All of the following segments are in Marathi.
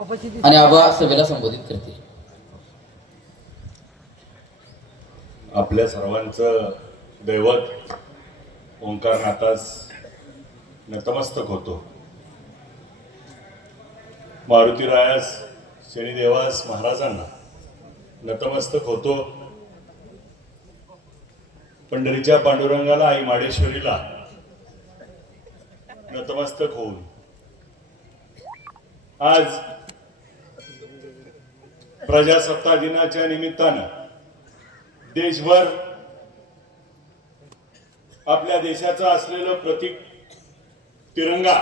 आणि आबा सभेला संबोधित करतील. आपल्या सर्वांचं दैवत ओंकारनाथास नतमस्तक होतो. मारुतीरायास शनिदेवास महाराजांना नतमस्तक होतो. पंढरीच्या पांडुरंगाला आई माडेश्वरीला नतमस्तक होऊन आज प्रजासत्ताक दिनाच्या निमित्तानं देशभर आपल्या देशाचं असलेलं प्रतीक तिरंगा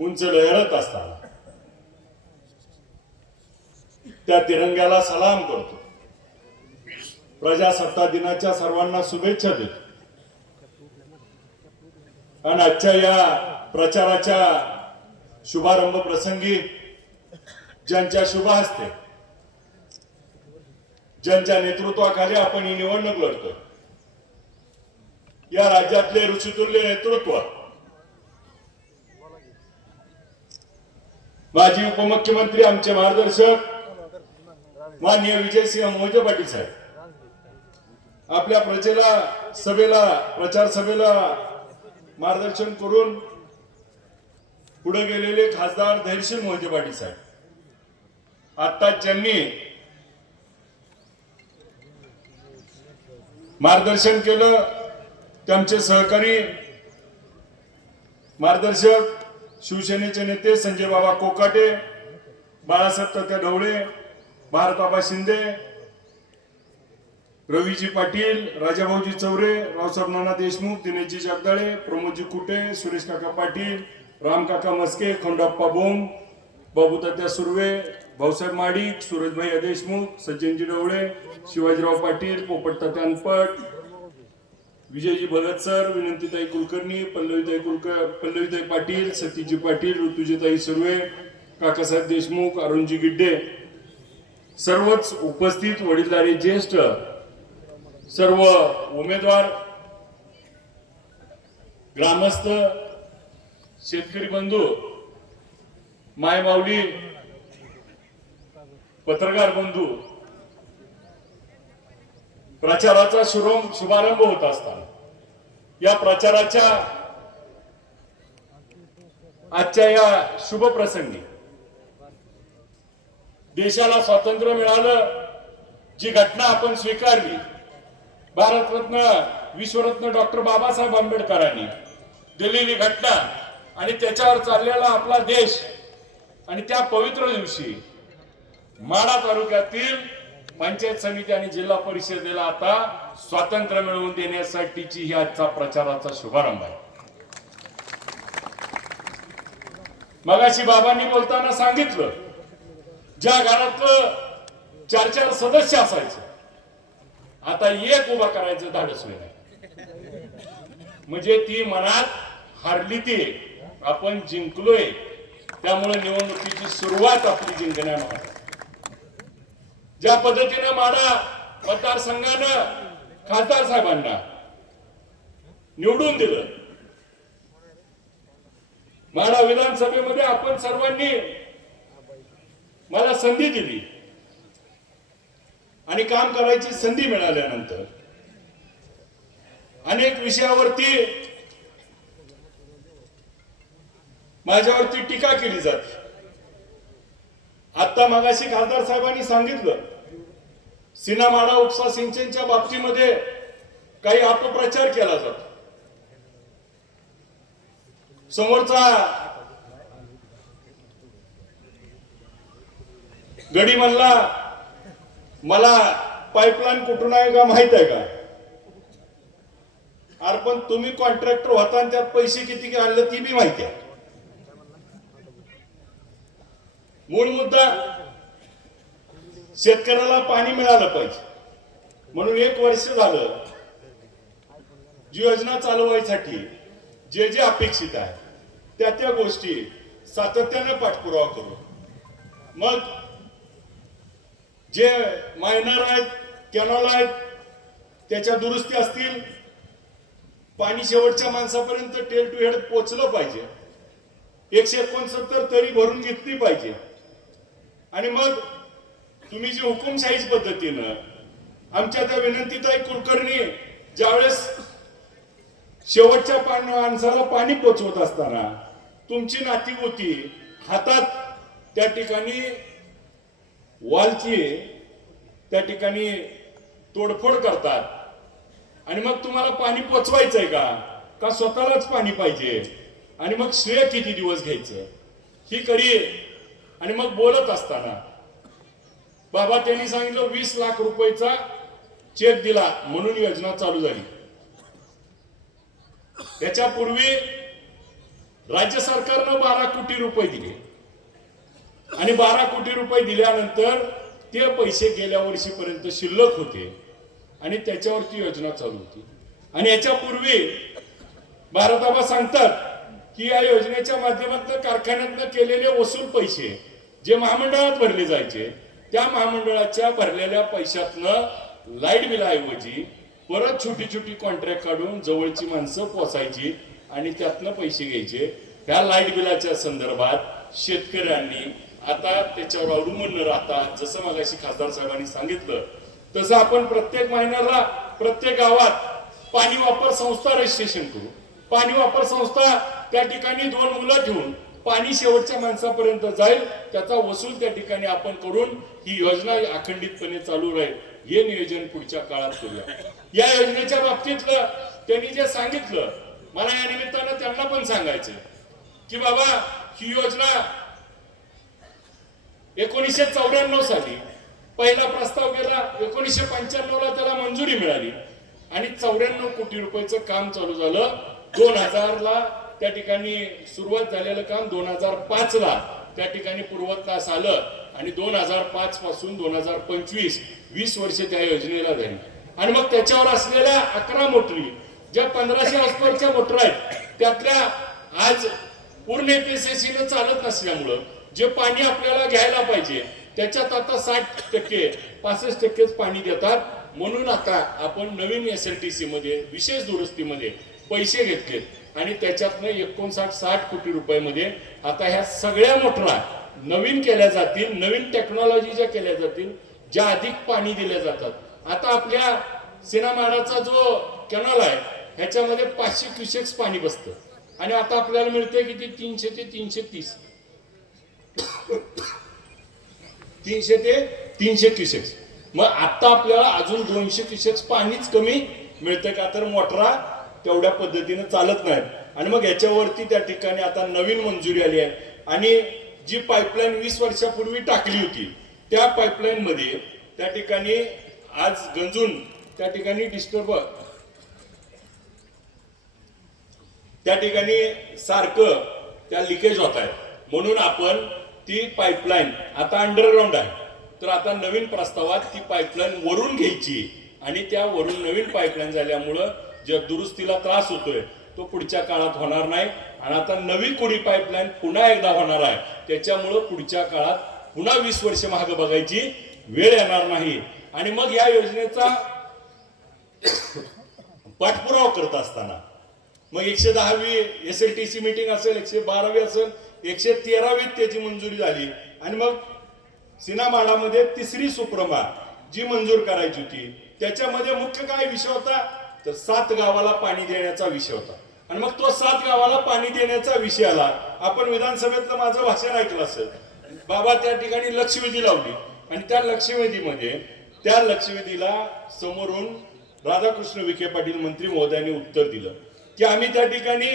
उंच लहरत असताना त्या तिरंग्याला सलाम करतो. प्रजासत्ताक दिनाच्या सर्वांना शुभेच्छा देतो. आणि आजच्या या प्रचाराच्या शुभारंभ प्रसंगी ज्यांच्या शुभ हस्ते ज्यांच्या नेतृत्वाखाली आपण ही निवडणूक लढतो, या राज्यातले ऋषितुल्य नेतृत्व माजी उपमुख्यमंत्री आमचे मार्गदर्शक माननीय विजयसिंह मोहिते पाटील साहेब आपल्या प्रचार सभेला मार्गदर्शन करून पुढे गेलेले खासदार धैर्यशील मोहिते पाटील साहेब आता ज्यांनी मार्गदर्शन केलं, त्यांचे सहकारी मार्गदर्शक शिवसेनेचे नेते संजय बाबा कोकाटे, बाळासाहेब तात्या ढवळे, भारताबा शिंदे, रवीजी पाटील, राजाभाऊजी चौरे, रावसाहेब नाना देशमुख, दिनेशजी जगदाळे, प्रमोदजी कुटे, सुरेश काका पाटील, रामकाका मस्के, खंडप्पा बोंग, बाबू तात्या सुर्वे, भाऊसाहेब माडिक, सूरजभाई देशमुख, सज्जनजी ढवळे, शिवाजीराव पाटील, पोपट तात्या अनपट, विजयजी भगत सर, विनंतीताई कुलकर्णी, पल्लवीताई पाटील, सतीजी पाटील, ऋतुजीताई सुर्वे, काकासाहेब देशमुख, अरुणजी गिड्डे, सर्वच उपस्थित वडीलधारी ज्येष्ठ सर्व उमेदवार, ग्रामस्थ, शेतकरी बंधू, मायमाऊली, पत्रकार बंधू, प्रचाराचा शुभारंभ होत असताना या प्रचाराच्या आजच्या या शुभ प्रसंगी देशाला स्वातंत्र्य मिळालं, जी घटना आपण स्वीकारली, भारतरत्न विश्वरत्न डॉक्टर बाबासाहेब आंबेडकरांनी दिलेली घटना आणि त्याच्यावर चाललेला आपला देश, आणि त्या पवित्र दिवशी माढा तालुक्यातील पंचायत समिती आणि जिल्हा परिषदेला आता स्वातंत्र्य मिळवून देण्यासाठीची ही आजचा प्रचाराचा शुभारंभ आहे. मगाशी बाबांनी बोलताना सांगितलं, ज्या घरातलं 4-4 सदस्य असायचं आता एक उभा करायचं धाडस नाही. म्हणजे ती मनात हारली, ती आपण जिंकलोय. त्यामुळे निवडणुकीची सुरुवात आपली जिंकण्यामध्ये ज्या पद्धतीनं माढा मतदारसंघानं खासदार साहेबांना निवडून दिलं, माढा विधानसभेमध्ये आपण सर्वांनी मला संधी दिली आणि काम करायची संधी मिळाल्यानंतर अनेक विषयावरती माझ्यावरती टीका केली जाते. आता मगाशी खासदार साहेबांनी सांगितलं, सीना माढा उपसा सिंचनच्या बाबतीमध्ये काही अपप्रचार केला जातो. समोरचा गडी म्हणला, मला पाईपलाईन कुठून आहे का माहित आहे का? अरे पण तुम्ही कॉन्ट्रॅक्टर होता आणि त्यात पैसे किती आणले ती बी माहिती आहे. मूळ मुद्दा शेतकऱ्याला पाणी मिळालं पाहिजे म्हणून 1 वर्ष झालं जी योजना चालवायसाठी जे जे अपेक्षित आहे त्या गोष्टी सातत्याने पाठपुरावा करू. मग जे मायनर आहेत, कॅनॉल आहेत, त्याच्या दुरुस्ती असतील, पाणी शेवटच्या माणसापर्यंत टेल टू हेड पोहोचलं पाहिजे. 169 तळी भरून घेतली पाहिजे. आणि मग तुम्ही जी हुकुमशाहीच पद्धतीनं आमच्या त्या विनंतीताई कुलकर्णी ज्यावेळेस शेवटच्या माणसाला पाणी पोचवत असताना तुमची नाती होती हातात त्या ठिकाणी वॉलची त्या ठिकाणी तोडफोड करतात आणि मग तुम्हाला पाणी पोचवायचंय का स्वतःलाच पाणी पाहिजे आणि मग श्रेय किती दिवस घ्यायचं ही करी आणि मग बोलत असताना बाबा त्यांनी सांगितलं 20 लाख रुपयाचा चेक दिला म्हणून योजना चालू झाली. त्याच्यापूर्वी राज्य सरकारनं 12 कोटी रुपये दिले आणि 12 कोटी रुपये दिल्यानंतर ते पैसे गेल्या वर्षीपर्यंत शिल्लक होते आणि त्याच्यावरती योजना चालू होती. आणि याच्यापूर्वी भारताबा सांगतात की या योजनेच्या माध्यमातून कारखान्यातनं केलेले वसूल पैसे जे महामंडळात भरले जायचे त्या महामंडळाच्या भरलेल्या पैशातनं लाईट बिलाऐवजी परत छोटी छोटी कॉन्ट्रॅक्ट काढून जवळची माणसं पोचायची आणि त्यातनं पैसे घ्यायचे. ह्या लाईट बिलाच्या संदर्भात शेतकऱ्यांनी आता त्याच्यावर अवलंबून न राहता जसं मगाशी खासदार साहेबांनी सांगितलं तसं आपण प्रत्येक महिन्याला प्रत्येक गावात पाणी वापर संस्था रजिस्ट्रेशन करू. पाणी वापर संस्था त्या ठिकाणी 2 मुलं ठेवून पाणी शेवटच्या माणसापर्यंत जाईल त्याचा वसूल त्या ठिकाणी आपण करून ही योजना अखंडितपणे चालू राहील हे नियोजन पुढच्या काळात करूया. या योजनेच्या बाबतीतलं त्यांनी जे सांगितलं मला या निमित्तानं त्यांना पण सांगायचं की बाबा ही योजना 1994 साली पहिला प्रस्ताव केला 1995 ला त्याला मंजुरी मिळाली आणि 94 कोटी रुपयाचं काम चालू झालं. 2000 ला त्या ठिकाणी सुरुवात झालेलं काम 2005 ला त्या ठिकाणी पूर्वत्वास आलं आणि 2005 पासून 2025 20 वर्ष त्या योजनेला झाली. आणि मग त्याच्यावर असलेल्या 11 मोटरी ज्या 1500 हॉर्सपावरच्या मोटर आहेत त्यातल्या आज पूर्ण एपीएसएससी न चालत नसल्यामुळं जे पाणी आपल्याला घ्यायला पाहिजे त्याच्यात आता 60% 65%च पाणी देतात. म्हणून आता आपण नवीन एसएलटीसी मध्ये विशेष दुरुस्तीमध्ये पैसे घेतलेत आणि त्याच्यातनं 59-60 कोटी रुपयामध्ये आता ह्या सगळ्या मोटरा नवीन केल्या जातील. नवीन टेक्नॉलॉजीच्या केल्या जातील ज्या अधिक पाणी दिल्या जातात. आता आपल्या सिनामाडाचा जो कॅनल आहे ह्याच्यामध्ये 500 क्युसेक्स पाणी बसतं आणि आता आपल्याला मिळते किती 300 ते 330 300 ते 300 क्युसेक्स. मग आता आपल्याला अजून 200 क्युसेक्स पाणीच कमी मिळतं का तर मोटरा तेवढ्या पद्धतीने चालत नाहीत. आणि मग याच्यावरती त्या ठिकाणी आता नवीन मंजुरी आली आहे आणि जी पाईपलाईन 20 वर्षापूर्वी टाकली होती त्या पाईपलाईन मध्ये त्या ठिकाणी आज गंजून त्या ठिकाणी त्या ठिकाणी सारखं त्या लिकेज होत आहे. म्हणून आपण ती पाईपलाईन आता अंडरग्राऊंड आहे तर आता नवीन प्रस्तावात ती पाईपलाईन वरून घ्यायची आणि त्या वरून नवीन पाईपलाईन झाल्यामुळं ज्या दुरुस्तीला त्रास होतोय तो पुढच्या काळात होणार नाही. आणि आता नवी कोडी पाईपलाईन पुन्हा एकदा होणार आहे त्याच्यामुळं पुढच्या काळात पुन्हा 20 वर्ष मागे बघायची वेळ येणार नाही. आणि मग या योजनेचा पाठपुरावा करत असताना मग 110वी एसएलटीसी मीटिंग असेल 112वी असेल 113वी त्याची मंजुरी झाली आणि मग सिनामाडामध्ये 3री सुप्रमा जी मंजूर करायची होती त्याच्यामध्ये मुख्य काय विषय होता तर 7 गावाला पाणी देण्याचा विषय होता. आणि मग तो 7 गावाला पाणी देण्याचा विषय आला. आपण विधानसभेतलं माझं भाषण ऐकलं असेल. बाबा त्या ठिकाणी लक्षवेधी लावली आणि त्या लक्षवेधीला समोरून राधाकृष्ण विखे पाटील मंत्री महोदयांनी उत्तर दिलं की आम्ही त्या ठिकाणी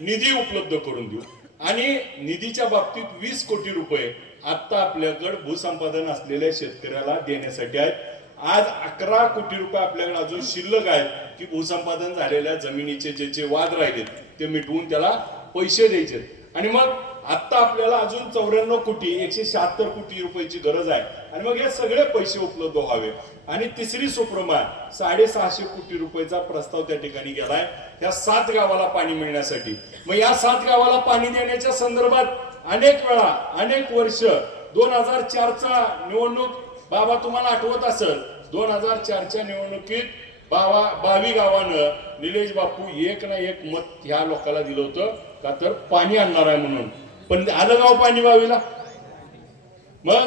निधी उपलब्ध करून देऊ आणि निधीच्या बाबतीत 20 कोटी रुपये आता आपल्याकडे भूसंपादन असलेल्या शेतकऱ्याला देण्यासाठी आहेत. आज 11 कोटी रुपये आपल्याकडे अजून शिल्लक आहेत की भूसंपादन झालेल्या जमिनीचे जे वाद राहिलेत ते मिटवून त्याला पैसे द्यायचे. आणि मग आता आपल्याला अजून 94 कोटी 176 कोटी रुपयाची गरज आहे आणि मग हे सगळे पैसे उपलब्ध व्हावे. आणि 3री सुप्रमा 650 कोटी रुपयाचा प्रस्ताव त्या ठिकाणी गेलाय या 7 गावाला पाणी मिळण्यासाठी. मग या 7 गावाला पाणी देण्याच्या संदर्भात अनेक वेळा अनेक वर्ष 2004चा निवडणूक बाबा तुम्हाला आठवत असेल 2004च्या निवडणुकीत 22 गावानं निलेश बापू एक ना एक मत ह्या लोकांना दिलं होतं का तर पाणी आणणार आहे म्हणून. पण आलं गाव पाणी बावीला. मग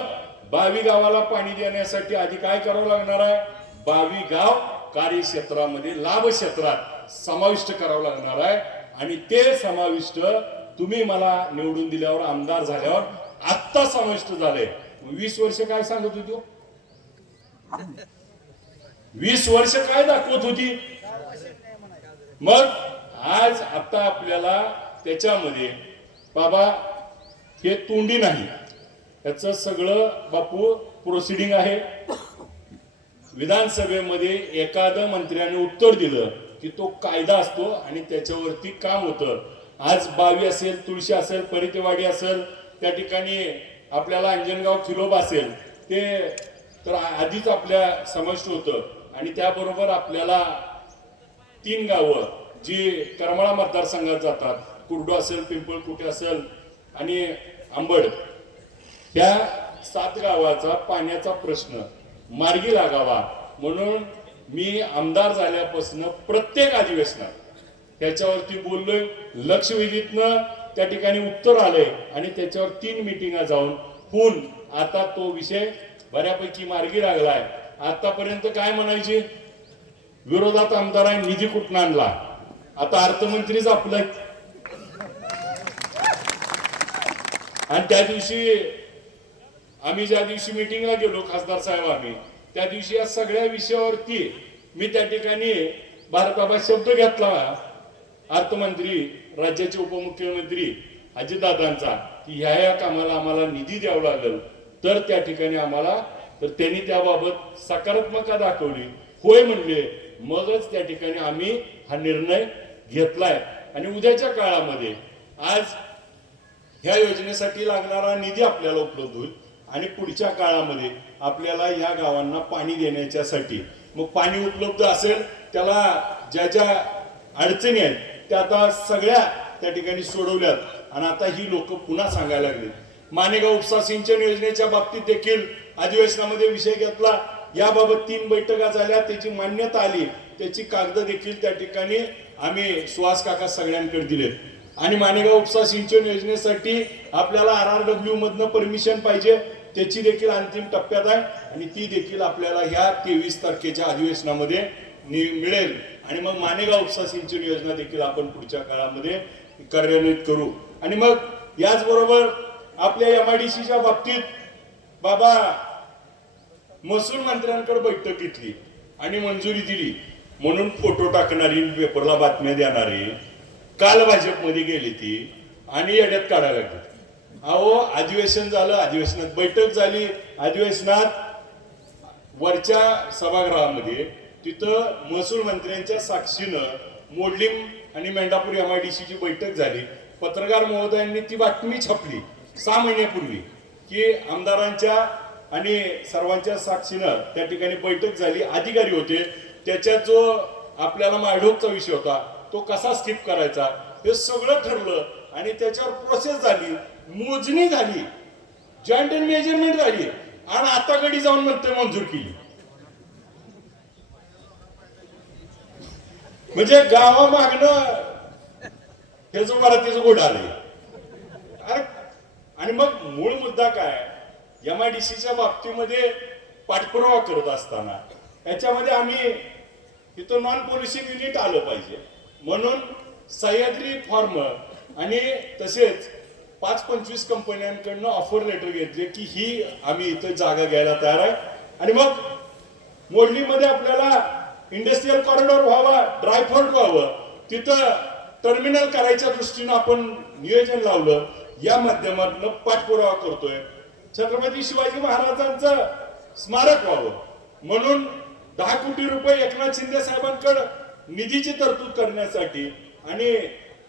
22 गावाला पाणी देण्यासाठी आधी काय करावं लागणार आहे? 22 गाव कार्यक्षेत्रामध्ये लाभ क्षेत्रात समाविष्ट करावं लागणार आहे आणि ते समाविष्ट तुम्ही मला निवडून दिल्यावर आमदार झाल्यावर आत्ता समाविष्ट झाले. 20 वर्ष काय सांगत होती? 20 वर्ष काय दाखवत होती? मग आज आता आपल्याला त्याच्यामध्ये बाबा हे तोंडी नाही, याच सगळं बापू प्रोसिडिंग आहे. विधानसभेमध्ये एखादं मंत्र्याने उत्तर दिलं की तो कायदा असतो आणि त्याच्यावरती काम होतं. आज 22 असेल, तुळशी असेल, परितेवाडी असेल, त्या ठिकाणी आपल्याला अंजनगाव खिलोबा असेल, ते तर आधीच आपल्या समाविष्ट होतं आणि त्याबरोबर आपल्याला 3 गावं जी करमाळा मतदारसंघात जातात, कुर्डू असेल, पिंपळकुटे असेल आणि आंबड, त्या 7 गावाचा पाण्याचा प्रश्न मार्गी लागावा म्हणून मी आमदार झाल्यापासून प्रत्येक अधिवेशनात त्याच्यावरती बोललोय. लक्षवेधीतनं त्या ठिकाणी उत्तर आलंय आणि त्याच्यावर 3 मिटिंगा जाऊन होऊन आता तो विषय बऱ्यापैकी मार्गी लागलाय. आतापर्यंत काय म्हणायची? विरोधात आमदार आहे, निधी कुठून आणला? आता अर्थमंत्रीच आपलं. आणि त्या दिवशी आम्ही ज्या दिवशी मिटिंगला गेलो, खासदार साहेब आम्ही, त्या दिवशी या सगळ्या विषयावरती मी त्या ठिकाणी भारताबा शब्द घेतला अर्थमंत्री, राज्याचे उपमुख्यमंत्री अजितदादांचा की ह्या कामाला आम्हाला निधी द्यावा लागेल तर त्या ठिकाणी आम्हाला, तर त्यांनी त्याबाबत सकारात्मकता दाखवली, होय म्हणले. मगच त्या ठिकाणी आम्ही हा निर्णय घेतलाय आणि उद्याच्या काळामध्ये आज ह्या योजनेसाठी लागणारा निधी आपल्याला उपलब्ध होईल आणि पुढच्या काळामध्ये आपल्याला या गावांना पाणी देण्याच्यासाठी मग पाणी उपलब्ध असेल, त्याला ज्या ज्या अडचणी आहेत त्या आता सगळ्या त्या ठिकाणी सोडवल्यात आणि आता ही लोक पुन्हा सांगायला लागली. मानेगाव उपसा सिंचन योजनेच्या बाबतीत देखील अधिवेशनामध्ये विषय घेतला. याबाबत 3 बैठका झाल्या, त्याची मान्यता आली, त्याची कागद देखील त्या ठिकाणी आम्ही सुहास काका सगळ्यांकडे दिले. आणि मानेगाव उपसा सिंचन योजनेसाठी आपल्याला RRW मधनं परमिशन पाहिजे, त्याची देखील अंतिम टप्प्यात आहे आणि ती देखील आपल्याला ह्या 23 तारखेच्या अधिवेशनामध्ये मिळेल. आणि मग मानेगाव उपसा सिंचन योजना देखील आपण पुढच्या काळामध्ये कार्यान्वित करू. आणि मग याचबरोबर आपल्या MIDCच्या बाबतीत बाबा महसूल मंत्र्यांकडे बैठक घेतली आणि मंजुरी दिली म्हणून फोटो टाकणारी, पेपरला बातम्या देणारी काल भाजपमध्ये गेली ती आणि येड्यात काढायला लागली. अहो, अधिवेशन झालं, अधिवेशनात बैठक झाली, अधिवेशनात वरच्या सभागृहामध्ये तिथं महसूल मंत्र्यांच्या साक्षीनं मोडलिंग आणि मेंढापूर MIDCची बैठक झाली. पत्रकार महोदयांनी ती बातमी छापली 6 महिन्यापूर्वी की आमदारांच्या आणि सर्वांच्या साक्षीनं त्या ठिकाणी बैठक झाली, अधिकारी होते. त्याच्यात जो आपल्याला मायढोकचा विषय होता तो कसा स्किप करायचा हे सगळं ठरलं आणि त्याच्यावर प्रोसेस झाली, मोजणी झाली, जॉईंट अँड मेजरमेंट झाली आणि आता घडी जाऊन म्हणते मंजूर केली. म्हणजे गावा मागणं हे जो मराठीचं घोड आलंय. अरे, आणि मग मूळ मुद्दा काय? MIDCच्या बाबतीमध्ये पाठपुरावा करत असताना याच्यामध्ये आम्ही इथं नॉन पॉलिशिंग युनिट आलं पाहिजे म्हणून सह्याद्री फॉर्म आणि तसेच 5-25 कंपन्यांकडनं ऑफर लेटर घेतले की ही आम्ही इथं जागा घ्यायला तयार आहे. आणि मग मोडलीमध्ये आपल्याला इंडस्ट्रियल कॉरिडॉर व्हावा, ड्रायपोर्ट व्हावं, तिथं टर्मिनल करायच्या दृष्टीनं आपण नियोजन लावलं. या माध्यमातून पाठपुरावा करतोय. छत्रपती शिवाजी महाराजांचं स्मारक व्हावं म्हणून 10 कोटी रुपये एकनाथ शिंदे साहेबांकडे निधीची तरतूद करण्यासाठी आणि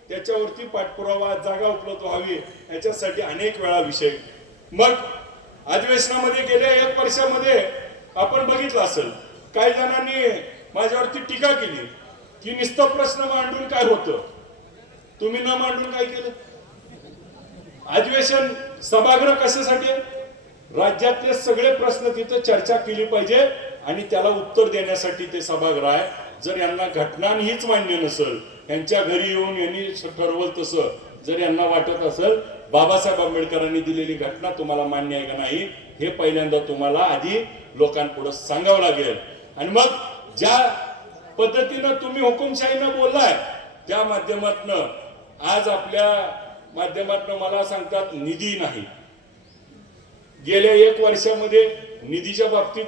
त्याच्यावरती पाठपुरावा, जागा उपलब्ध व्हावी याच्यासाठी अनेक वेळा विषय. मग अधिवेशनामध्ये गेल्या 1 वर्षामध्ये आपण बघितलं असेल काही जणांनी माझ्यावरती टीका केली की नुसतं प्रश्न मांडून काय होतं, तुम्ही न मांडून काय केलं? अधिवेशन सभागृह कशासाठी? राज्यातले सगळे प्रश्न तिथे चर्चा केली पाहिजे आणि त्याला उत्तर देण्यासाठी ते सभागृह आहे. जर यांना घटना हीच मान्य नसेल, यांच्या घरी येऊन यांनी ठरवलं तसं जर यांना वाटत असेल बाबासाहेब आंबेडकरांनी दिलेली घटना तुम्हाला मान्य आहे का नाही, हे पहिल्यांदा तुम्हाला आधी लोकांपुढे सांगावं लागेल. आणि मग ज्या पद्धतीनं तुम्ही हुकुमशाहीनं बोललाय त्या माध्यमातनं आज आपल्या माध्यमातनं मला सांगतात निधी नाही. गेल्या 1 वर्षामध्ये निधीच्या बाबतीत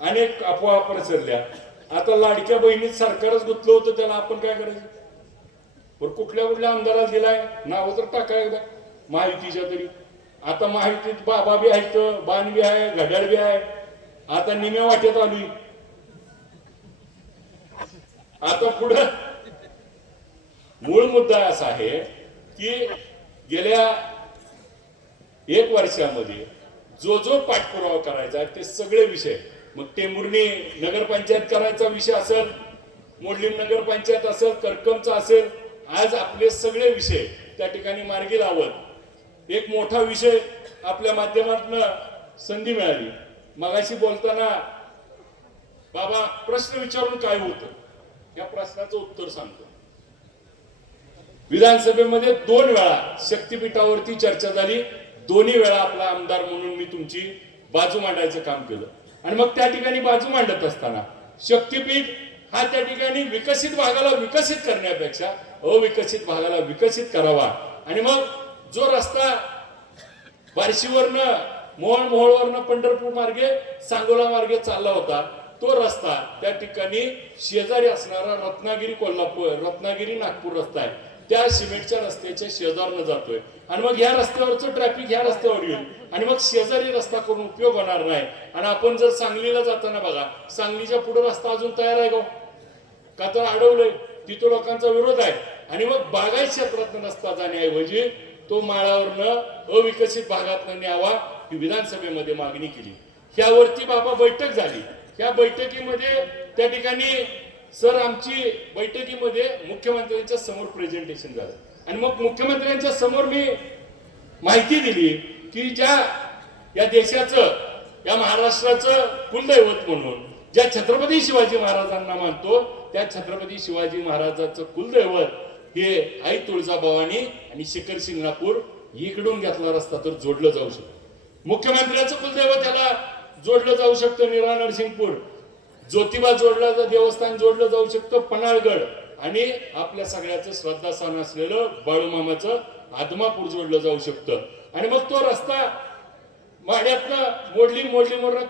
अनेक अफवा पसरल्या. आता लाडक्या बहिणीत सरकारच गुंतलं होतं, त्याला आपण काय करायचं? बरं कुठल्या आमदाराला दिलाय? नाव तर टाका एकदा महायुतीच्या तरी. आता महायुतीत बाबा बी आहेत, बाण बी आहे, घड्याळ बी आहे. आता निम्या वाट्यात आली. आता पुढं मूळ मुद्दा असा आहे की गेल्या 1 वर्षामध्ये जो पाठपुरावा करायचा ते सगळे विषय, मग टेंभुर्णी नगरपंचायत करायचा विषय असेल, मोडलीम नगरपंचायत असेल, करकमचा असेल, आज आपले सगळे विषय त्या ठिकाणी मार्गी लावत एक मोठा विषय आपल्या माध्यमातून संधी मिळाली. मगाशी बोलताना बाबा प्रश्न विचारून काय होतं, या प्रश्नाचं उत्तर सांगतो. विधानसभेमध्ये 2 वेळा शक्तीपीठावरती चर्चा झाली. दोन्ही वेळा आपला आमदार म्हणून मी तुमची बाजू मांडायचं काम केलं. आणि मग त्या ठिकाणी बाजू मांडत असताना शक्तीपीठ हा त्या ठिकाणी विकसित भागाला विकसित करण्यापेक्षा अविकसित भागाला विकसित करावा. आणि मग जो रस्ता बार्शीवरनं मोहोळवरनं पंढरपूर मार्गे सांगोला मार्गे चालला होता, तो रस्ता त्या ठिकाणी शेजारी असणारा रत्नागिरी नागपूर रस्ता आहे, त्या सिमेंटच्या रस्त्याच्या शेजारनं जातोय. आणि मग ह्या रस्त्यावरचं ट्रॅफिक ह्या रस्त्यावर येईल आणि मग शेजारी रस्ता करून उपयोग होणार नाही. आणि आपण जर सांगलीला जाताना बघा, सांगलीच्या पुढे रस्ता अजून तयार आहे का तर अडवलंय, तिथं लोकांचा विरोध आहे. आणि मग बागायत क्षेत्रातून रस्ता जाण्याऐवजी तो माळावरनं अविकसित भागातनं न्यावा ही विधानसभेमध्ये मागणी केली. ह्यावरती बाबा बैठक झाली. या बैठकीमध्ये त्या ठिकाणी सर आमची बैठकीमध्ये मुख्यमंत्र्यांच्या समोर प्रेझेंटेशन झालं. आणि मग मुख्यमंत्र्यांच्या समोर मी माहिती दिली की या देशाचं, या महाराष्ट्राचं कुलदैवत म्हणून ज्या छत्रपती शिवाजी महाराजांना मानतो, त्या छत्रपती शिवाजी महाराजांचं कुलदैवत हे आई तुळजाभवानी आणि शिखर शिंगणापूर इकडून घेतला रस्ता तर जोडलं जाऊ शकतं. मुख्यमंत्र्यांचं कुलदैवत त्याला जोडलं जाऊ शकतं नीरा नरसिंगपूर, ज्योतिबा देवस्थान जोडलं जाऊ शकतं पन्हाळगड, आणि आपल्या सगळ्याचं श्रद्धास्थान असलेलं बाळूमामाचं आदमापूर जोडलं जाऊ शकतं. आणि मग तो रस्ता माड्यातनं मोडलीमवरनं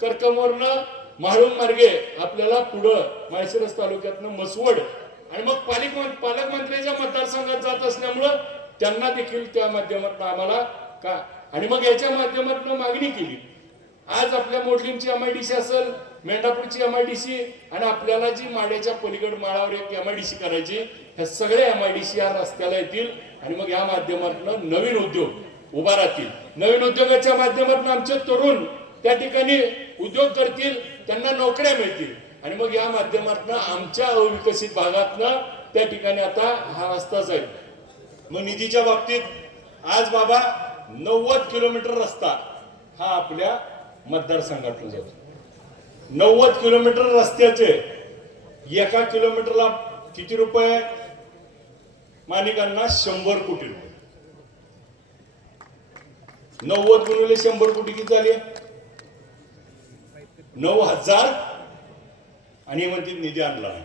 करकमवरनं म्हाळून मार्गे आपल्याला पुढं माळशिरस तालुक्यातनं मसवड, आणि मग पालकमंत्र्यांच्या मतदारसंघात जात असल्यामुळं त्यांना देखील त्या माध्यमातून आम्हाला का, आणि मग याच्या माध्यमातून मागणी केली. आज आपल्या मोडलीमची MIDC असेल, मेंढापूरची MIDC, आणि आपल्याला जी माड्याच्या पलीकड माळावर एक MIDC करायची, ह्या सगळे MIDC या रस्त्याला येतील. आणि मग या माध्यमातून नवीन उद्योग उभा राहतील. नवीन उद्योगाच्या माध्यमातून आमचे तरुण त्या ठिकाणी उद्योग करतील, त्यांना नोकऱ्या मिळतील. आणि मग या माध्यमातून आमच्या अविकसित भागातनं त्या ठिकाणी आता हा रस्ता जाईल. मग निधीच्या बाबतीत आज बाबा 90 किलोमीटर रस्ता हा आपल्या मतदारसंघातून जातो. 90 किलोमीटर रस्त्याचे 1 किलोमीटरला किती रुपये? मानिकांना 100 कोटी रुपये. 90 गुणिले 100 कोटी किती झाले? 9,000. आणि म्हणते निधी आणला नाही.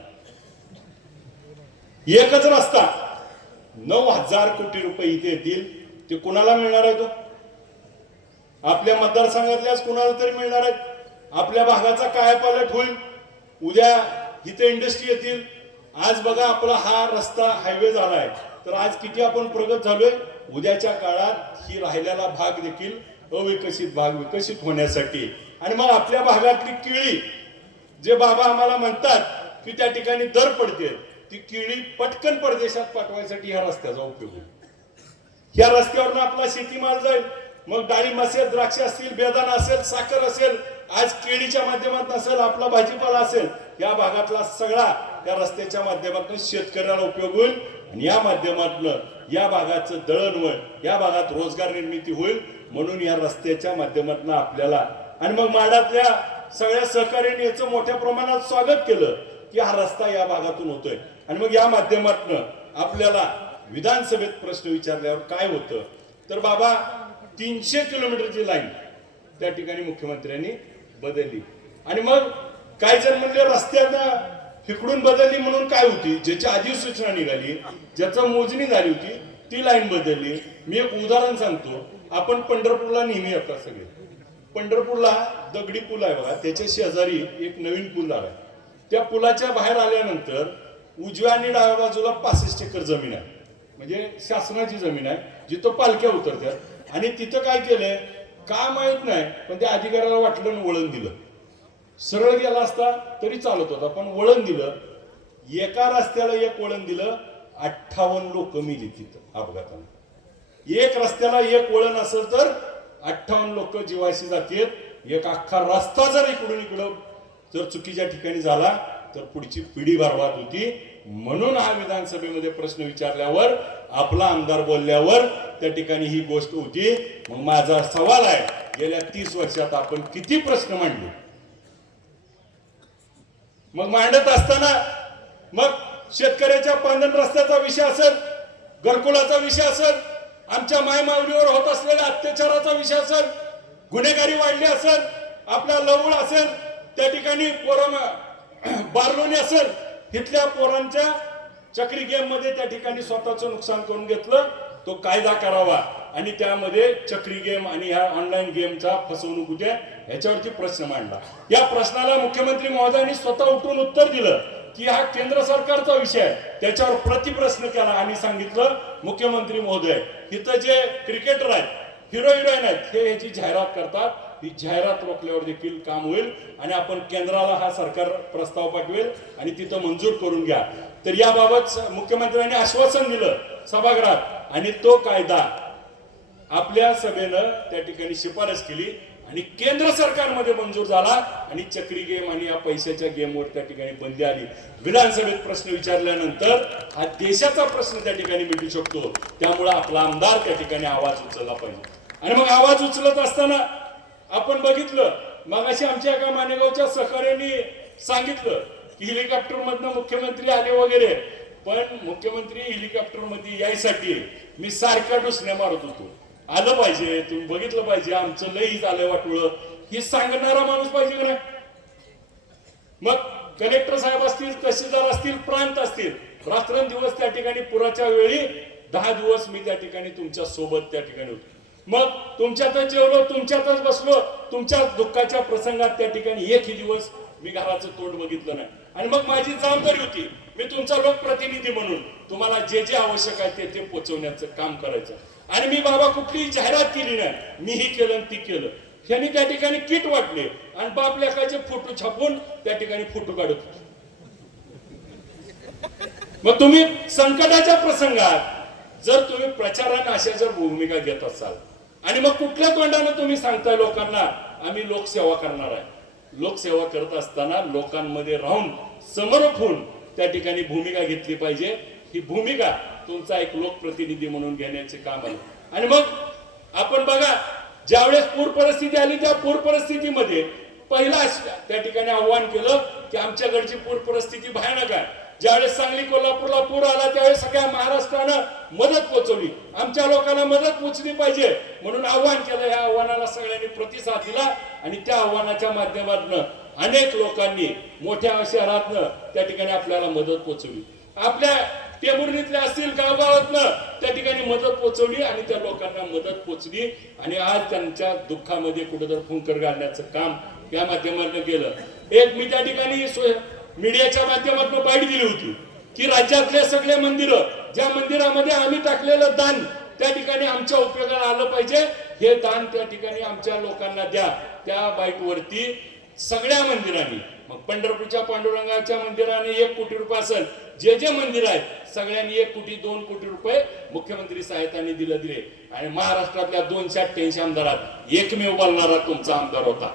एकच रस्ता 9,000 कोटी रुपये इथे येतील. ते कुणाला मिळणार आहे? तो आपल्या मतदारसंघातल्याच कुणाला तरी मिळणार आहेत. आपल्या भागाचा कायापालट होईल. उद्या इथे इंडस्ट्री येतील. आज बघा आपला हा रस्ता हायवे झालाय तर आज किती आपण प्रगत झालोय. उद्याच्या काळात ही राहिलेला भाग देखील अविकसित भाग विकसित होण्यासाठी, आणि मग आपल्या भागातली केळी जे बाबा आम्हाला म्हणतात की त्या ठिकाणी दर पडते, ती केळी पटकन परदेशात पाठवायसाठी ह्या रस्त्याचा उपयोग होईल. ह्या रस्त्यावरनं आपला शेतीमाल जाईल. मग डाळिंब असेल, द्राक्ष असतील, बेदाणा असेल, साखर असेल, आज केळीच्या माध्यमातून असेल, आपला भाजीपाला असेल, या भागातला सगळा या रस्त्याच्या माध्यमातून शेतकऱ्याला उपयोग होईल. आणि या माध्यमातून या भागाचं दळणवळण, या भागात रोजगार निर्मिती होईल. म्हणून या रस्त्याच्या माध्यमातून आपल्याला, आणि मग माडातल्या सगळ्या सहकार्याने याचं मोठ्या प्रमाणात स्वागत केलं की हा रस्ता या भागातून होतोय. आणि मग या माध्यमातून आपल्याला विधानसभेत प्रश्न विचारल्यावर काय होतं तर बाबा 300 किलोमीटरची लाईन त्या ठिकाणी मुख्यमंत्र्यांनी बदलली. आणि मग काही जण म्हणले रस्त्याला इकडून बदलली म्हणून काय होती, ज्याची अधिसूचना निघाली, ज्याचं मोजणी झाली होती ती लाईन बदलली. मी एक उदाहरण सांगतो. आपण पंढरपूरला नेहमी येतात सगळे. पंढरपूरला दगडी पूल आहे बघा, त्याच्या शेजारी एक नवीन पूल झालाय. त्या पुलाच्या बाहेर आल्यानंतर उजव्या आणि डाव्या बाजूला 65 एकर जमीन आहे, म्हणजे शासनाची जमीन आहे, जिथं पालख्या उतरतात. आणि तिथं काय केलंय का माहित नाही, पण त्या अधिकाऱ्याला वाटलं आणि वळण दिलं. सरळ गेला असता तरी चालत होता, पण वळण दिलं. एका रस्त्याला एक वळण दिलं, 58 लोक मेली तिथं अपघाताने. एक रस्त्याला एक वळण असेल तर 58 लोक जीवाशी जातात. एक अख्खा रस्ता जर इकडून इकडं जर चुकीच्या ठिकाणी झाला तर पुढची पिढी बर्बाद होती. म्हणून हा विधानसभेमध्ये प्रश्न विचारल्यावर आपला आमदार बोलल्यावर त्या ठिकाणी ही गोष्ट होती. मग माझा सवाल आहे, गेल्या 30 वर्षात आपण किती प्रश्न मांडले. मग मांडत असताना मग शेतकऱ्याच्या पांदन रस्त्याचा विषय असेल, घरकुलाचा विषय असेल, आमच्या मायमाऊलीवर होत असलेल्या अत्याचाराचा विषय असेल, गुन्हेगारी वाढली असेल, आपल्या लवळ असेल, त्या ठिकाणी बारलोणी असेल, इथल्या पोरांच्या चक्री गेम मध्ये त्या ठिकाणी स्वतःचं नुकसान करून घेतलं. तो कायदा करावा आणि त्यामध्ये चक्री गेम आणि ह्या ऑनलाईन गेमचा फसवणूक होत्या ह्याच्यावरती प्रश्न मांडला. या प्रश्नाला मुख्यमंत्री महोदयांनी स्वतः उठून उत्तर दिलं की हा केंद्र सरकारचा विषय आहे. त्याच्यावर प्रतिप्रश्न केला आणि सांगितलं, मुख्यमंत्री महोदय इथं जे क्रिकेटर आहेत, हिरो हिरोईन आहेत, हे ह्याची जाहिरात करतात, ही जाहिरात रोखल्यावर देखील काम होईल आणि आपण केंद्राला हा सरकार प्रस्ताव पाठवेल आणि तिथं मंजूर करून घ्या. तर याबाबत मुख्यमंत्र्यांनी आश्वासन दिलं सभागृहात आणि तो कायदा आपल्या सभेनं त्या ठिकाणी शिफारस केली आणि केंद्र सरकारमध्ये मंजूर झाला आणि चक्री गेम आणि या पैशाच्या गेमवर त्या ठिकाणी बंदी आली. विधानसभेत प्रश्न विचारल्यानंतर हा देशाचा प्रश्न त्या ठिकाणी मिटू शकतो. त्यामुळे आपला आमदार त्या ठिकाणी आवाज उचलला पाहिजे. आणि मग आवाज उचलत असताना आपण बघितलं, मगाशी आमच्या एका मानेगावच्या सहकार्याने सांगितलं की हेलिकॉप्टर मधनं मुख्यमंत्री आले वगैरे, पण मुख्यमंत्री हेलिकॉप्टर मध्ये यायसाठी मी सारख्या डुसण्या मारत होतो. आलं पाहिजे, तुम्ही बघितलं पाहिजे, आमचं लई झालंय वाटोळं, ही सांगणारा माणूस पाहिजे का नाही. मग कलेक्टर साहेब असतील, तहसीलदार असतील, प्रांत असतील, रात्रंदिवस त्या ठिकाणी पुराच्या वेळी 10 दिवस मी त्या ठिकाणी तुमच्या सोबत त्या ठिकाणी होतो. मग तुमच्यातच जेवलो, तुमच्यातच बसलो, तुमच्या दुःखाच्या प्रसंगात त्या ठिकाणी एकही दिवस मी घराचं तोंड बघितलं नाही. आणि मग माझी जबाबदारी होती, मी तुमचा लोकप्रतिनिधी म्हणून तुम्हाला जे जे आवश्यक आहे ते पोहोचवण्याचं काम करायचं. आणि मी बाबा कुठलीही जाहिरात केली नाही, मीही केलं आणि ती केलं. त्यांनी त्या ठिकाणी किट वाटले आणि बाप लेकाचे फोटो छापून त्या ठिकाणी फोटो काढत होते. मग तुम्ही संकटाच्या प्रसंगात जर तुम्ही प्रचाराने अशा जर भूमिका घेत असाल आणि मग कुठल्या तोंडाने तुम्ही सांगताय लोकांना आम्ही लोकसेवा करणार आहे, लोकसेवा करत असताना लोकांमध्ये राहून समर्थ होऊन त्या ठिकाणी भूमिका घेतली पाहिजे. ही भूमिका तुमचा एक लोकप्रतिनिधी म्हणून घेण्याचे काम आहे. आणि मग आपण बघा, ज्यावेळेस पूर परिस्थिती आली त्या पूर परिस्थितीमध्ये पहिला त्या ठिकाणी आव्हान केलं की आमच्याकडची पूर परिस्थिती भयानक आहे. ज्यावेळेस सांगली कोल्हापूरला पूर आला त्यावेळेस सगळ्या महाराष्ट्रानं मदत पोहोचवली, आमच्या लोकांना मदत पोहोचली पाहिजे म्हणून आव्हान केलं. या आव्हानाला सगळ्यांनी प्रतिसाद दिला आणि त्या आव्हानाच्या माध्यमातून अनेक लोकांनी मोठ्या शहरातनं त्या ठिकाणी आपल्याला मदत पोहोचवली. आपल्या टेंभुर्णीतल्या असतील गावगावातनं त्या ठिकाणी मदत पोहोचवली आणि त्या लोकांना मदत पोहोचली आणि आज त्यांच्या दुःखामध्ये कुठेतरी फुंकर घालण्याचं काम या माध्यमातून केलं. एक मी त्या ठिकाणी मीडियाच्या माध्यमातून बाईट दिली होती की राज्यातले सगळे मंदिरं, ज्या मंदिरामध्ये आम्ही टाकलेलं दान त्या ठिकाणी आमच्या उपयोगाला आलं पाहिजे, हे दान त्या ठिकाणी आमच्या लोकांना द्या. त्या बाईट वरती सगळ्या मंदिरांनी, मग पंढरपूरच्या पांडुरंगाच्या मंदिराने 1 कोटी रुपये असेल, जे जे मंदिर आहेत सगळ्यांनी 1 कोटी 2 कोटी रुपये मुख्यमंत्री सहायताने दिले. आणि महाराष्ट्रातल्या 288 आमदारात एकमेव बोलणारा तुमचा आमदार होता.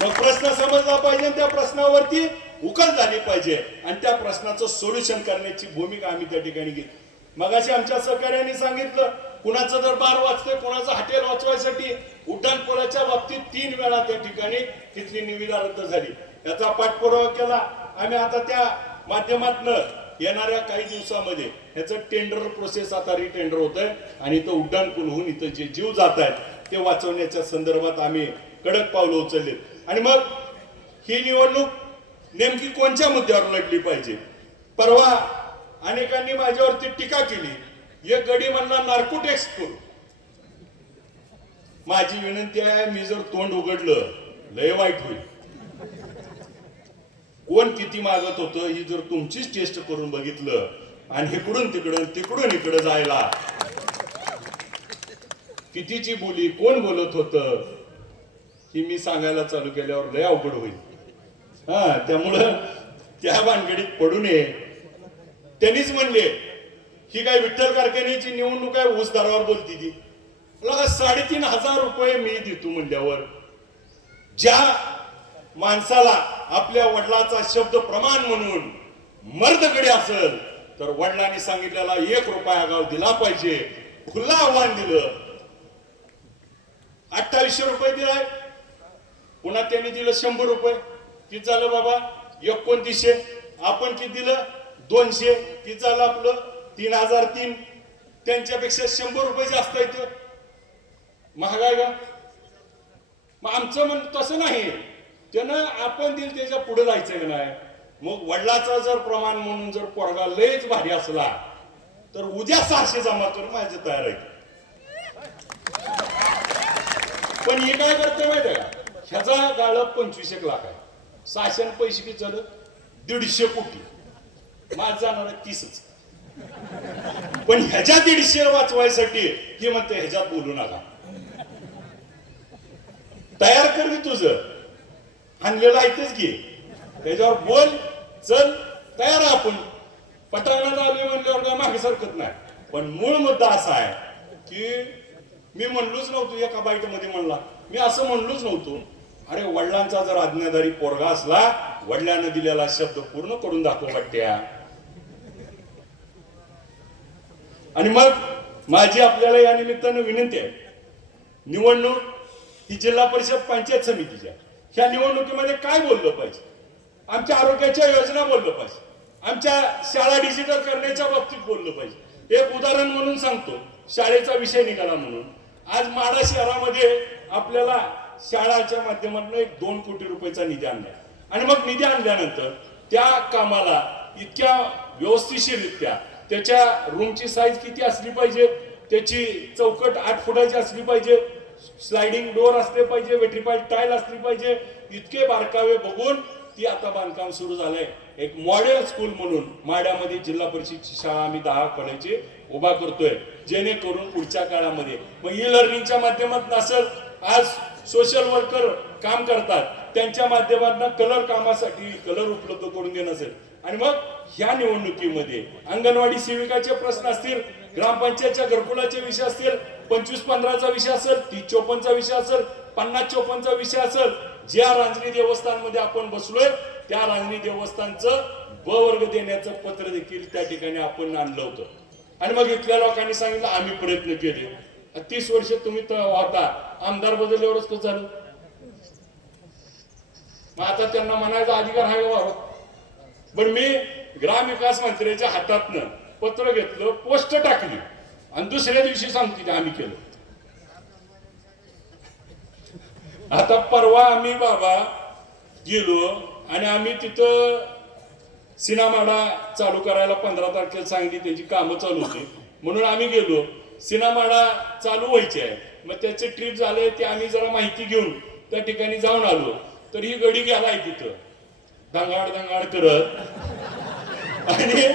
मग प्रश्न समजला पाहिजे, त्या प्रश्नावरती उकल झाली पाहिजे आणि त्या प्रश्नाचं सोल्युशन करण्याची भूमिका आम्ही त्या ठिकाणी घेतली. मगाशी आमच्या सहकार्याने सांगितलं, कुणाचं जर बार वाचतंय, कुणाचं हॉटेल वाचवायसाठी उड्डाणपुलाच्या बाबतीत 3 वेळा त्या ठिकाणी तिथली निविदा रद्द झाली. याचा पाठपुरावा केला आम्ही. आता त्या माध्यमातून येणाऱ्या काही दिवसामध्ये ह्याचं टेंडर प्रोसेस आता रिटेंडर होत आहे आणि इथं उड्डाणपूल होऊन इथं जे जीव जात आहेत ते वाचवण्याच्या संदर्भात आम्ही कडक पावलं उचललेत. आणि मग ही निवडणूक नेमकी कोणत्या मुद्द्यावर लढली पाहिजे. परवा अनेकांनी माझ्यावरती टीका केली, एक गडी म्हणला नार्कोटेक्स करू. माझी विनंती आहे, मी जर तोंड उघडलं लय वाईट होईल. कोण किती मागत होतं ही जर तुमचीच टेस्ट करून बघितलं आणि इकडून तिकडून तिकडून इकडं जायला कितीची बोली कोण बोलत होतं ही मी सांगायला चालू केल्यावर लय अवघड होईल. त्यामुळं त्या भानगडीत पडू नये. त्यांनीच म्हणले ही काय विठ्ठल कारखान्याची निवडणूक आहे, ऊस दरावर बोलती ती. 3,500 रुपये मी देतो म्हणल्यावर ज्या माणसाला आपल्या वडिलाचा शब्द प्रमाण म्हणून मर्दकडे असेल तर वडिलांनी सांगितलेला 1 रुपया आगाव दिला पाहिजे. खुल्ला आव्हान दिलं. 2800 रुपये दिलाय. पुन्हा त्यांनी दिलं 100 रुपये. किती झालं बाबा 2900. आपण किती दिलं 200. किती झालं आपलं 3003. त्यांच्यापेक्षा 100 रुपये जास्त येतं. महागाई का? मग आमचं म्हण तसं नाही. त्यानं आपण दिल त्याच्या पुढे जायचं का नाही. मग वडिलाचं जर प्रमाण म्हणून जर पोरगा लयच भारी असला तर उद्या 600 जमा करून माझे तयार आहे. पण हे काय करतोय माहिती का, ह्याचा गाळप 25 लाख आहे. 600 पैसे किती झालं 150 कोटी. माझ जाणार 30च. पण ह्याच्या 150 वाचवायसाठी हे म्हणते ह्याच्यात बोलू नका. तयार कर मी तुझं आणलेलं आहेच घे त्याच्यावर बोल चल तयार आपण. पटांगणात आले म्हणल्यावर काय मागे सरकत नाही. पण मूळ मुद्दा असा आहे की मी म्हणलोच नव्हतो एका बाईट मध्ये म्हणला मी असं म्हणलोच नव्हतो. अरे वडिलांचा जर आज्ञाधारी पोरगा असला वडिलांना दिलेला शब्द पूर्ण करून दाखव वाटत्या. आणि मग माझी आपल्याला या निमित्तानं विनंती आहे, निवडणूक ही जिल्हा परिषद पंचायत समितीच्या ह्या निवडणुकीमध्ये काय बोललं पाहिजे. आमच्या आरोग्याच्या योजना बोललं पाहिजे. आमच्या शाळा डिजिटल करण्याच्या बाबतीत बोललं पाहिजे. एक उदाहरण म्हणून सांगतो, शाळेचा विषय निघाला म्हणून आज माढा शहरामध्ये आपल्याला शाळाच्या माध्यमातून 2 कोटी रुपयाचा निधी आणला. आणि मग निधी आणल्यानंतर त्या कामाला इतक्या व्यवस्थितरित्या त्याच्या रूमची साईज किती असली पाहिजे, त्याची चौकट 8 फुटाची असली पाहिजे, स्लायडिंग डोअर असले पाहिजे, वेट्रिफाईड टाईल असली पाहिजे, इतके बारकावे बघून ती आता बांधकाम सुरू झालंय. एक मॉडेल स्कूल म्हणून माड्यामध्ये जिल्हा परिषदची शाळा आम्ही 10 कॉलेज उभा करतोय, जेणेकरून पुढच्या काळामध्ये मग ई लर्निंगच्या माध्यमातून असेल, आज सोशल वर्कर काम करतात त्यांच्या माध्यमातून कलर कामासाठी कलर उपलब्ध करून देणं असेल. आणि मग ह्या निवडणुकीमध्ये अंगणवाडी सेविकाचे प्रश्न असतील, ग्रामपंचायतच्या घरकुलाचे विषय असतील, 25-15चा विषय असेल, 30-54चा विषय असेल, 50-54चा विषय असेल, ज्या रांजणी देवस्थानमध्ये आपण बसलोय त्या रांजणी देवस्थानचं ब वर्ग देण्याचं पत्र देखील त्या ठिकाणी आपण आणलं होतं. आणि मग इथल्या लोकांनी सांगितलं आम्ही प्रयत्न केले. 30 वर्ष तुम्ही होता, आमदार बदलल्यावरच कसं झालं. मग आता त्यांना म्हणायचा अधिकार आहे का. पण मी ग्रामविकास मंत्र्याच्या हातातनं पत्र घेतलं, पोस्ट टाकली आणि दुसऱ्या दिवशी सांगते आम्ही केलं. आता परवा आम्ही बाबा गेलो आणि आम्ही तिथं सिनामाडा चालू करायला 15 तारखेला सांगितली, त्यांची कामं चालू होती म्हणून आम्ही गेलो. सिनामाडा चालू व्हायची आहे, मग त्याचे ट्रिप झाले ते आम्ही जरा माहिती घेऊन त्या ठिकाणी जाऊन आलो. तर ही गडी गेलाय तिथं दंगाड दंगाड करत आणि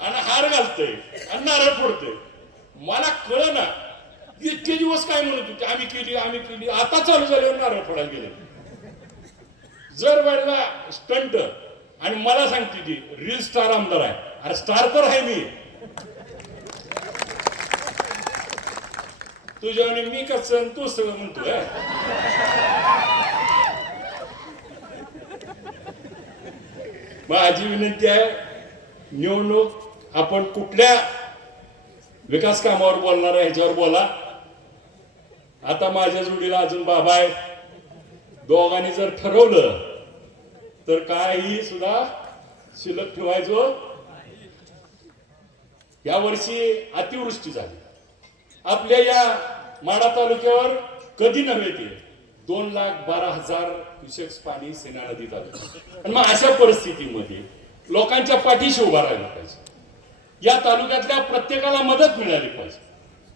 हार घालतोय आणि नारळ फोडतोय. मला कळ ना इतके दिवस काय म्हणत होते आम्ही केली, आता चालू झाल्यावर नारळ फोडायला गेले. जर वेळेला स्टंट आणि मला सांगते ती रील स्टार आमदार आहे. अरे स्टार तर आहे मी, तुझ्या आणि मी कसं तू सगळं म्हणतोय. माझी विनंती आहे, निवडणूक आपण कुठल्या विकास कामावर बोलणार आहे ह्याच्यावर बोला. आता माझ्या जोडीला अजून बाबा आहे, दोघांनी जर ठरवलं तर काही सुद्धा शिल्लक ठेवायचो. या वर्षी अतिवृष्टी झाली आपल्या या माढा तालुक्यावर कधी नव्हे ते 2,12,000 क्युसेक्स पाणी सेना नदीत आलं. आणि मग अशा परिस्थितीमध्ये लोकांच्या पाठीशी उभा राहिला पाहिजे. या तालुक्यातल्या प्रत्येकाला मदत मिळाली पाहिजे.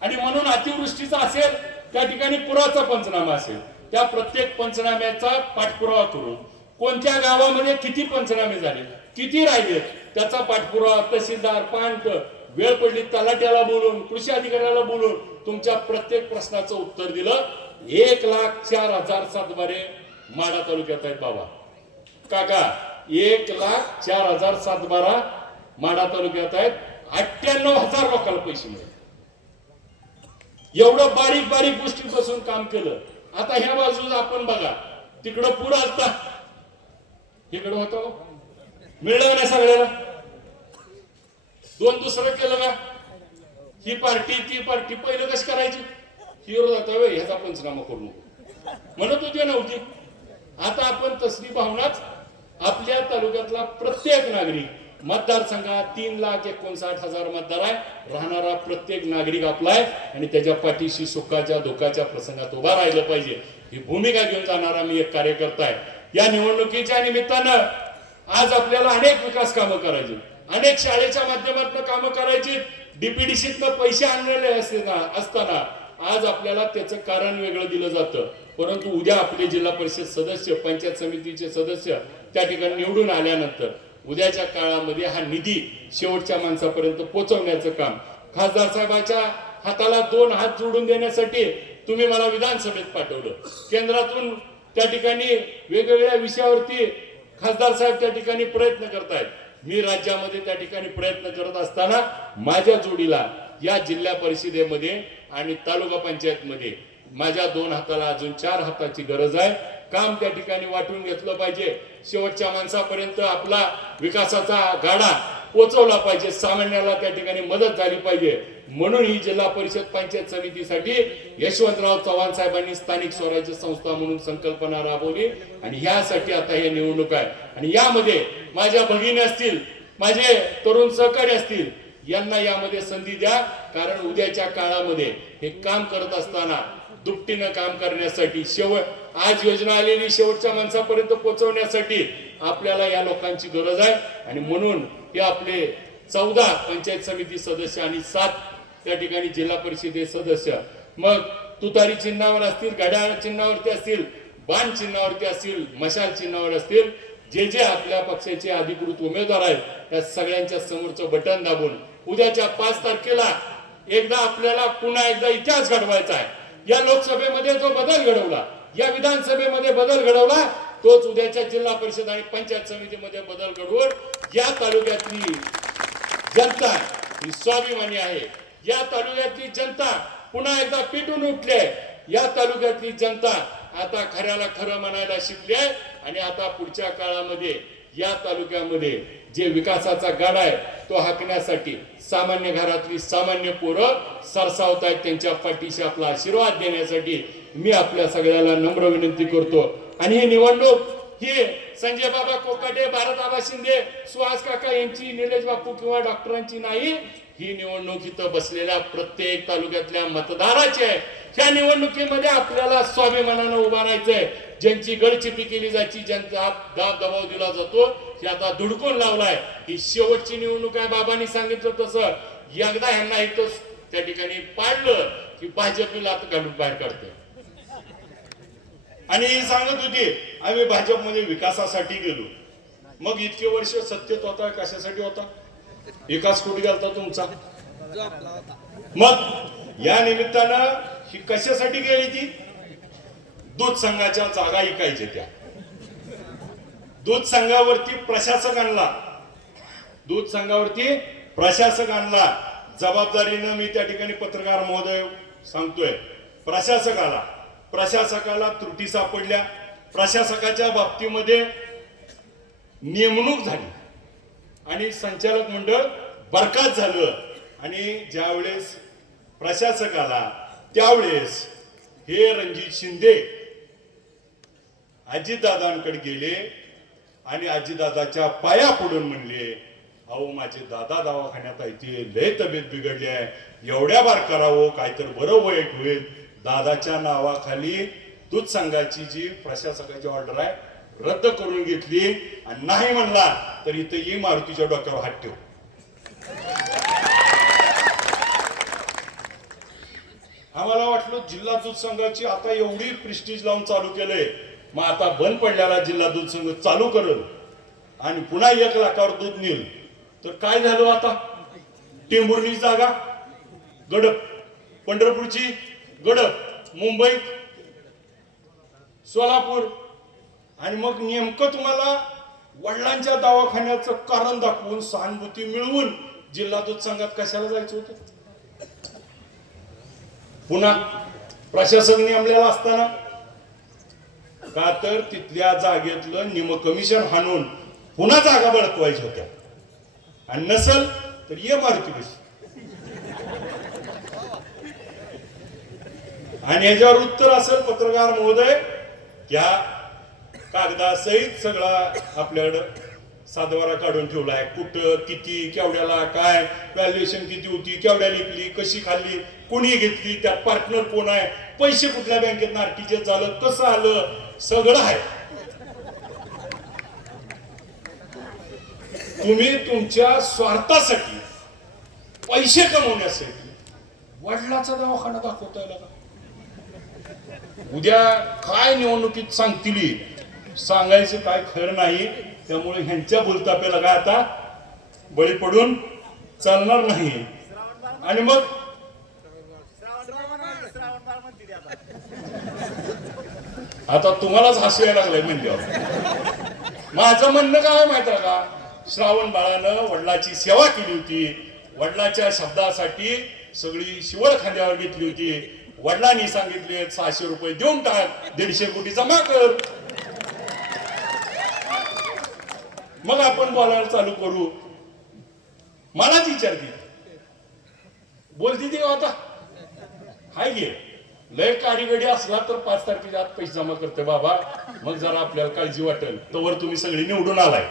आणि म्हणून अतिवृष्टीचा असेल, त्या ठिकाणी पुराचा पंचनामा असेल, त्या प्रत्येक पंचनाम्याचा पाठपुरावा करून कोणत्या गावामध्ये किती पंचनामे झाले, किती राहिले, त्याचा पाठपुरावा तहसीलदार पांट वेळ पडली तलाट्याला बोलून, कृषी अधिकाऱ्याला बोलून तुमच्या प्रत्येक प्रश्नाचं उत्तर दिलं. 1,04,000 सातबारे माढा तालुक्यात आहेत बाबा. काका 1,04,000 सातबारा माढा तालुक्यात आहेत. 98,000 लोकांना पैसे मिळाले. एवढं बारीक बारीक गोष्टीपासून काम केलं. आता ह्या बाजूला आपण बघा, तिकडं पूर आलता, इकडं होतं मिळलं नाही सगळ्याला. दोन दुसरं केलं का, ही पार्टी ती पार्टी पहिलं कशी करायची, ही जाता ह्याचा पंचनामा करू नको म्हणत होती नव्हती. आता आपण तसली भावनाच आपल्या तालुक्यातला प्रत्येक नागरिक मतदारसंघात 3,59,000 मतदार आहे. राहणारा प्रत्येक नागरिक आपला आहे आणि त्याच्या पाठीशी सुखाच्या दुःखाच्या प्रसंगात उभा राहिलं पाहिजे, ही भूमिका घेऊन जाणारा मी एक कार्यकर्ता आहे. या निवडणुकीच्या निमित्तानं आज आपल्याला अनेक विकास कामं करायची, अनेक शाळेच्या माध्यमातून कामं करायची, डीपीडीसीतनं पैसे आणलेले असताना आज आपल्याला त्याचं कारण वेगळं दिलं जातं. परंतु उद्या आपले जिल्हा परिषद सदस्य, पंचायत समितीचे सदस्य त्या ठिकाणी निवडून आल्यानंतर उद्याच्या काळामध्ये हा निधी शेवटच्या माणसापर्यंत पोहोचवण्याचं काम, खासदार साहेबांच्या हाताला 2 हात जोडून देण्यासाठी तुम्ही मला विधानसभेत पाठवलं. केंद्रातून त्या ठिकाणी वेगवेगळ्या विषयावरती खासदार साहेब त्या ठिकाणी प्रयत्न करतायत. मी राज्यामध्ये त्या ठिकाणी प्रयत्न करत असताना माझ्या जोडीला या जिल्हा परिषदेमध्ये आणि तालुका पंचायत मध्ये माझ्या 2 हाताला अजून 4 हाताची गरज आहे. काम त्या ठिकाणी वाटून घेतलं पाहिजे. शेवटच्या माणसापर्यंत आपला विकासाचा गाडा पोहोचवला पाहिजे, सामान्याला त्या ठिकाणी मदत झाली पाहिजे. म्हणून ही जिल्हा परिषद पंचायत समितीसाठी यशवंतराव चव्हाण साहेबांनी स्थानिक स्वराज्य संस्था म्हणून संकल्पना राबवली आणि ह्यासाठी आता हे निवडणूक आहे. आणि यामध्ये माझ्या भगिनी असतील, माझे तरुण सहकारी असतील, यांना यामध्ये संधी द्या. कारण उद्याच्या काळामध्ये हे काम करत असताना दुपटीनं काम करण्यासाठी, आज योजना आलेली शेवटच्या माणसापर्यंत पोहोचवण्यासाठी आपल्याला या लोकांची गरज आहे. आणि म्हणून हे आपले 14 पंचायत समिती सदस्य आणि 7 त्या ठिकाणी जिल्हा परिषदे सदस्य, मग तुतारी चिन्हावर असतील, घड्याळ चिन्हावरती असतील, बाण चिन्हावरती असतील, मशाल चिन्हावर असतील, जे जे आपल्या पक्षाचे अधिकृत उमेदवार आहेत त्या सगळ्यांच्या समोरचं बटन दाबून उद्याच्या 5 तारखेला एकदा आपल्याला पुन्हा एकदा इतिहास घडवायचा आहे. या लोकसभेमध्ये जो बदल घडवला, या विधानसभेमध्ये बदल घडवला, तोच उद्याच्या जिल्हा परिषद आणि पंचायत समितीमध्ये बदल घडवून या तालुक्यातली जनता ही स्वाभिमानी आहे. या तालुक्यातली जनता पुन्हा एकदा पेटून उठली आहे. या तालुक्यातली जनता आता खऱ्याला खरं म्हणायला शिकली आहे. आणि आता पुढच्या काळामध्ये या तालुक्यामध्ये जे विकासाचा गाडा आहे तो हाकण्यासाठी सामान्य घरातली सामान्य पोरं सरसावत आहेत. त्यांच्या पाठीशी आपला आशीर्वाद देण्यासाठी मी आपल्या सगळ्याला नम्र विनंती करतो. आणि ही निवडणूक ही संजय बाबा कोकाटे, भारत आबा शिंदे, सुहास काका यांची, निलेश बापू किंवा डॉक्टरांची नाही. ही निवडणूक इथं बसलेल्या प्रत्येक तालुक्यातल्या मतदाराची आहे. ह्या निवडणुकीमध्ये आपल्याला स्वाभिमानानं उभा राहायचंय. ज्यांची गळचिपी केली जायची, ज्यांचा दाब दबाव दिला जातो, हे आता धुडकून लावलाय. ही शेवटची निवडणूक आहे. बाबांनी सांगितलं तसं एकदा ह्यांना इथं त्या ठिकाणी पाडलं की भाजपला आता घालून बाहेर काढते. आणि ही सांगत होती आम्ही भाजपमध्ये विकासासाठी गेलो. मग इतके वर्ष सत्तेत होता, कशासाठी होता? विकास कुठे गेलता तुमचा? मग या निमित्तानं ही कशासाठी गेली? ती दूध संघाच्या जागा ऐकायच्या. त्या दूध संघावरती प्रशासक आणला, दूध संघावरती प्रशासक आणला. जबाबदारीनं मी त्या ठिकाणी पत्रकार महोदय सांगतोय, प्रशासकाला त्रुटी सापडल्या. प्रशासकाच्या बाबतीमध्ये नेमणूक झाली आणि संचालक मंडळ बरखास्त झालं. आणि ज्यावेळेस प्रशासक आला त्यावेळेस हे रणजित शिंदे अजितदादांकडे गेले आणि अजितदादाच्या पाया पडून म्हणले, अहो माझे दादा दवाखान्यात आहे, लय तब्येत बिघडली आहे, एवढ्या बार करावं, काय तर बरं वाईट होईल, दादाच्या नावाखाली दूध संघाची जी प्रशासकाची ऑर्डर आहे रद्द करून घेतली आणि नाही म्हणला तर इथं ये मारुतीच्या डोक्यावर हात ठेव. आम्हाला वाटलं जिल्हा दूध संघाची आता एवढी प्रिस्टीज लावून चालू केलंय, मग आता बंद पडलेला जिल्हा दूध संघ चालू करल आणि पुन्हा 1 लाखावर दूध नेल तर काय झालं? आता टेंभुर्णी जागा गडप, पंढरपूरची गडप, मुंबईत सोलापूर, आणि मग नेमकं तुम्हाला वडिलांच्या दवाखान्याचं कारण दाखवून सहानुभूती मिळवून जिल्हा दूध संघात कशाला जायचं होतं? पुन्हा प्रशासक नेमलेला असताना का तर तिथल्या जागेतलं निम कमिशन हाणून पुन्हा जागा बळकवायच्या होत्या, आणि नसल तर ये मारुती बशी. आणि याच्यावर उत्तर असेल पत्रकार महोदय, त्या कागदासहित सगळा आपल्याकडं सातबारा काढून ठेवलाय, कुठं किती केवढ्याला काय व्हॅल्युएशन किती होती, केवढ्या लिखली, कशी खाल्ली, कोणी घेतली, त्यात पार्टनर कोण आहे, पैसे कुठल्या बँकेत आरटीजीएस झालं, कसं आलं, सगळं आहे. तुम्ही तुमच्या स्वार्थासाठी पैसे कमवण्यासाठी वडिलाचा दवाखाना दाखवता येईल का? उद्या काय निवडणुकीत सांगतील सांगायचं काय खरं नाही. त्यामुळे ह्यांच्या बोलताप्याला काय आता बळी पडून चालणार नाही. आणि मग आता तुम्हालाच हसू यायला लागलंय म्हणल्यावर माझं म्हणणं काय माहित आहे का? श्रावण बाळानं वडिलाची सेवा केली होती, वडिलाच्या शब्दासाठी सगळी शिवळ खांद्यावर घेतली होती. वडिलांनी सांगितले 600 रुपये देऊन टाक, 150 कोटी जमा कर, मग आपण बोलायला चालू करू. मलाच विचारते बोलती ती आता हाय गे लय कारीगडी असला तर 5 तारखेच्या आत पैसे जमा करते बाबा, मग जरा आपल्याला काळजी वाटेल. तोवर तुम्ही सगळी निवडून आलाय.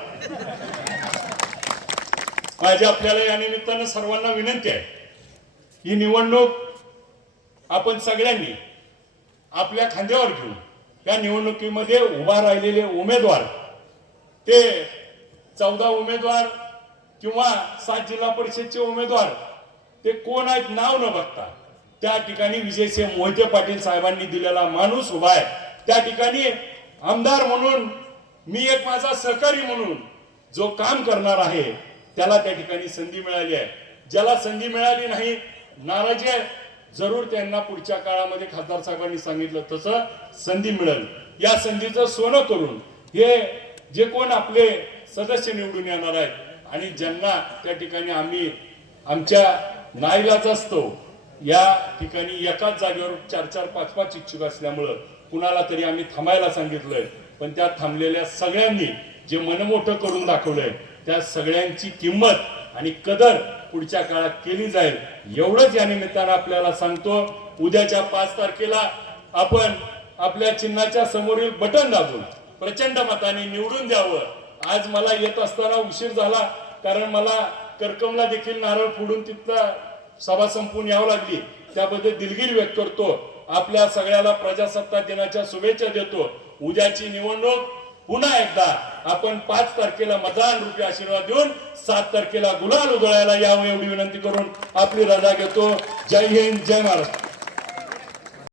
माझी आपल्याला या निमित्तानं सर्वांना विनंती आहे, ही निवडणूक आपण सगळ्यांनी आपल्या खांद्यावर घेऊन त्या निवडणुकीमध्ये उभा राहिलेले उमेदवार, ते 14 उमेदवार किंवा 7 जिल्हा परिषदचे उमेदवार, ते कोण आहेत नाव न बघता त्या ठिकाणी विजयसिंह मोहिते पाटील साहेबांनी दिलेला माणूस उभा आहे. त्या ठिकाणी आमदार म्हणून मी एक माझा सहकारी म्हणून जो काम करणार आहे त्याला त्या ठिकाणी संधी मिळाली आहे. ज्याला संधी मिळाली नाही, नाराजी आहे, जरूर त्यांना पुढच्या काळामध्ये खासदार साहेबांनी सांगितलं तसं संधी मिळेल. या संधीचं सोनं करून हे जे कोण आपले सदस्य निवडून येणार आहेत आणि ज्यांना त्या ठिकाणी आम्ही आमच्या नाईलाज असतो, या ठिकाणी एकाच जागेवर 4-4, 5-5 इच्छुक असल्यामुळं कुणाला तरी आम्ही थांबायला सांगितलंय. पण त्या थांबलेल्या सगळ्यांनी जे मनमोठं करून दाखवलंय त्या सगळ्यांची किंमत आणि कदर पुढच्या काळात केली जाईल, एवढंच या निमित्तानं आपल्याला सांगतो. उद्याच्या 5 तारखेला आपण आपल्या चिन्हाच्या समोरील बटन दाबून प्रचंड मताने निवडून द्यावं. आज मला येत असताना उशीर झाला, कारण मला करकमला देखील नारळ फोडून तिथला सभा संपून यावं लागली. त्याबद्दल दिलगिरी व्यक्त करतो. आपल्या सगळ्याला प्रजासत्ताक दिनाच्या शुभेच्छा देतो. उद्याची निवडणूक पुन्हा एकदा आपण 5 तारखेला मतदान रूपी आशीर्वाद देऊन 7 तारखेला गुलाल उधळायला यावं एवढी विनंती करून आपली रजा घेतो. जय हिंद, जय महाराष्ट्र.